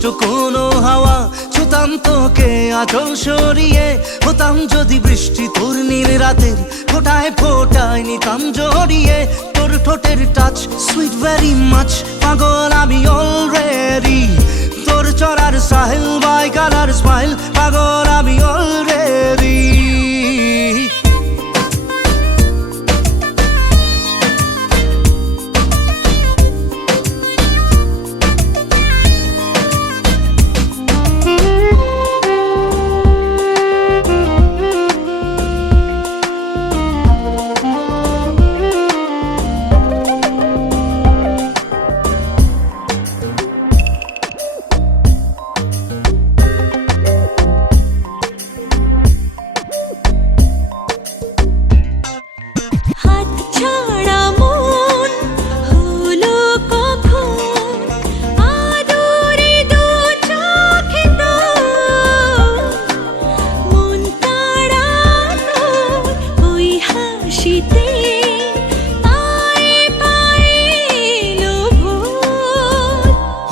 দুষ্ট কোনো হাওয়া, ছুতাম তোকে আঁচল সরিয়ে। হতাম যদি বৃষ্টি তোর নীল রাতের ফোটায় ফোটায় নিতাম জড়িয়ে। তোর ঠোঁটের টাচ সুইট ভেরি মাচ, পাগল আমি অলরেডি। তোর চড়ার সাহেল বাই কালার স্মাইল, পাগল আমি অলরেডি।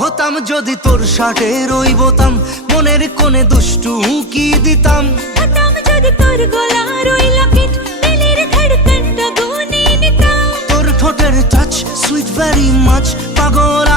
হতাম যদি তোর শার্টে রই বোতাম, মনের কোণে দুষ্টু উঁকি দিতাম। হতাম যদি তোর গলার ওই লকেট, দিলের ধড়কনটা গুনে নিতাম। তোর ঠোঁটের টাচ সুইট ভেরি মাচ, পাগল